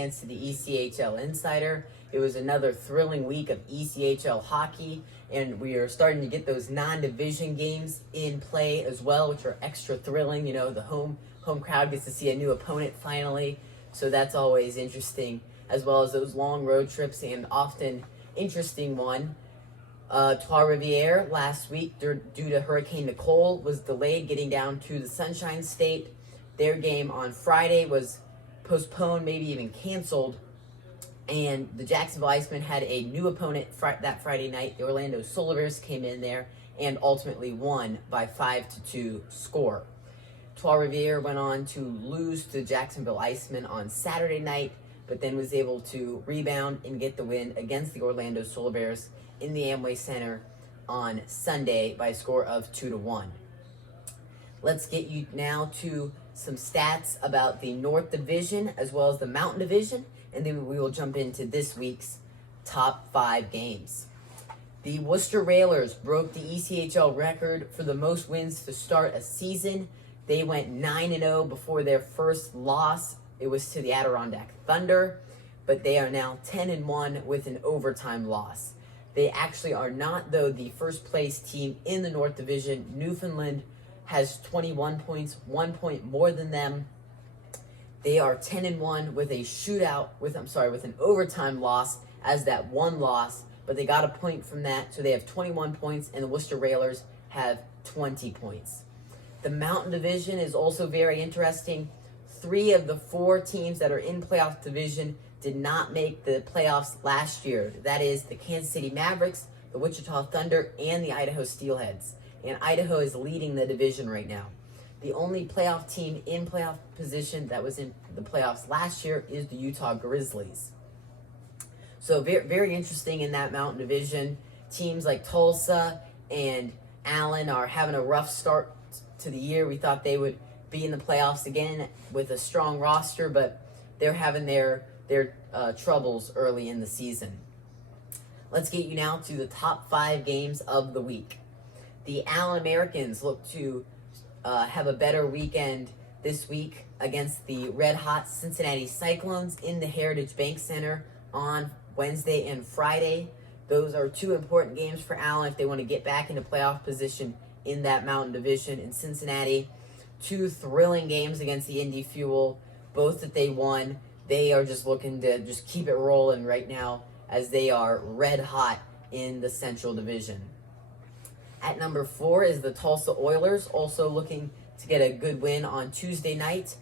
chance to the ECHL Insider. It was another thrilling week of ECHL hockey, and we are starting to get those non-division games in play as well, which are extra thrilling. You know, the home crowd gets to see a new opponent finally, so that's always interesting, as well as those long road trips, and often interesting one. Trois-Rivières last week, due to Hurricane Nicole, was delayed getting down to the Sunshine State. Their game on Friday was postponed, maybe even canceled, and the Jacksonville Icemen had a new opponent that Friday night. The Orlando Solivers came in there and ultimately won by 5-2 score. Trois-Rivières went on to lose to Jacksonville Icemen on Saturday night, but then was able to rebound and get the win against the Orlando Solivers in the Amway Center on Sunday by a score of 2-1. Let's get you now to some stats about the North Division as well as the Mountain Division, and then we will jump into this week's top 5 games. The Worcester Railers broke the ECHL record for the most wins to start a season. They went 9-0 before their first loss. It was to the Adirondack Thunder, but they are now 10-1 with an overtime loss. They actually are not, though, the first place team in the North Division. Newfoundland has 21 points, 1 point more than them. They are 10-1 with with an overtime loss as that one loss, but they got a point from that, so they have 21 points, and the Worcester Railers have 20 points. The Mountain Division is also very interesting. 3 of the 4 teams that are in playoff division did not make the playoffs last year. That is the Kansas City Mavericks, the Wichita Thunder, and the Idaho Steelheads. And Idaho is leading the division right now. The only playoff team in playoff position that was in the playoffs last year is the Utah Grizzlies. So very, very interesting in that Mountain Division. Teams like Tulsa and Allen are having a rough start to the year. We thought they would be in the playoffs again with a strong roster, but they're having their troubles early in the season. Let's get you now to the top 5 games of the week. The Allen Americans look to have a better weekend this week against the red-hot Cincinnati Cyclones in the Heritage Bank Center on Wednesday and Friday. Those are 2 important games for Allen if they want to get back into playoff position in that Mountain Division. In Cincinnati, 2 thrilling games against the Indy Fuel, both that they won. They are just looking to just keep it rolling right now as they are red hot in the Central Division. At number 4 is the Tulsa Oilers, also looking to get a good win on Tuesday night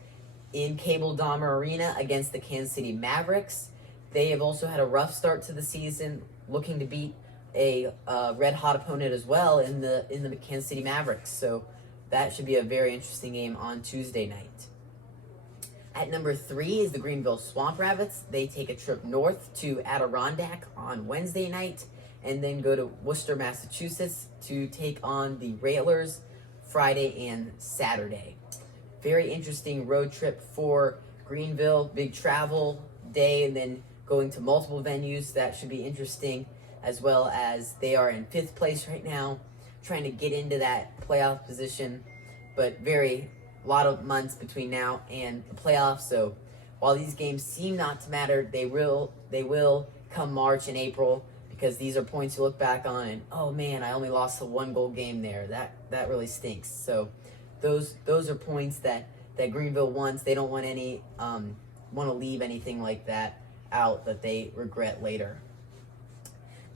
in Cable Dahmer Arena against the Kansas City Mavericks. They have also had a rough start to the season, looking to beat a red-hot opponent as well in the Kansas City Mavericks. So that should be a very interesting game on Tuesday night. At number 3 is the Greenville Swamp Rabbits. They take a trip north to Adirondack on Wednesday night and then go to Worcester, Massachusetts to take on the Railers Friday and Saturday. Very interesting road trip for Greenville. Big travel day and then going to multiple venues. That should be interesting, as well as they are in 5th place right now, trying to get into that playoff position, but a lot of months between now and the playoffs. So while these games seem not to matter, they will come March and April, because these are points you look back on and, oh man, I only lost a 1-goal game there. That really stinks. So those are points that Greenville wants. They don't want to leave anything like that out that they regret later.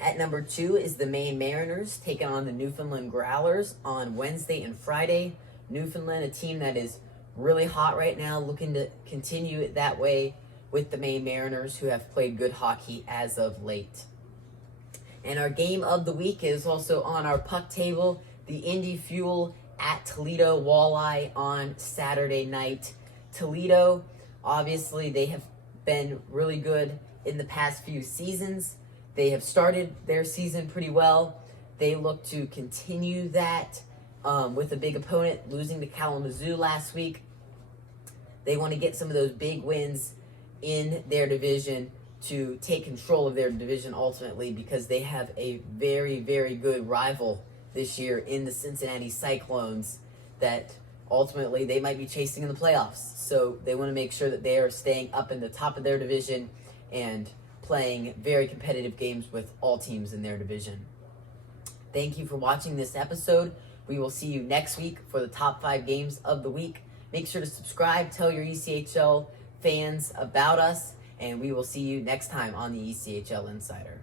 At number 2 is the Maine Mariners taking on the Newfoundland Growlers on Wednesday and Friday. Newfoundland, a team that is really hot right now, looking to continue it that way with the Maine Mariners, who have played good hockey as of late. And our game of the week is also on our puck table, the Indy Fuel at Toledo Walleye on Saturday night. Toledo, obviously, they have been really good in the past few seasons. They have started their season pretty well. They look to continue that with a big opponent, losing to Kalamazoo last week. They want to get some of those big wins in their division to take control of their division ultimately, because they have a very, very good rival this year in the Cincinnati Cyclones that ultimately they might be chasing in the playoffs. So they want to make sure that they are staying up in the top of their division and playing very competitive games with all teams in their division. Thank you for watching this episode. We will see you next week for the top 5 games of the week. Make sure to subscribe, tell your ECHL fans about us, and we will see you next time on the ECHL Insider.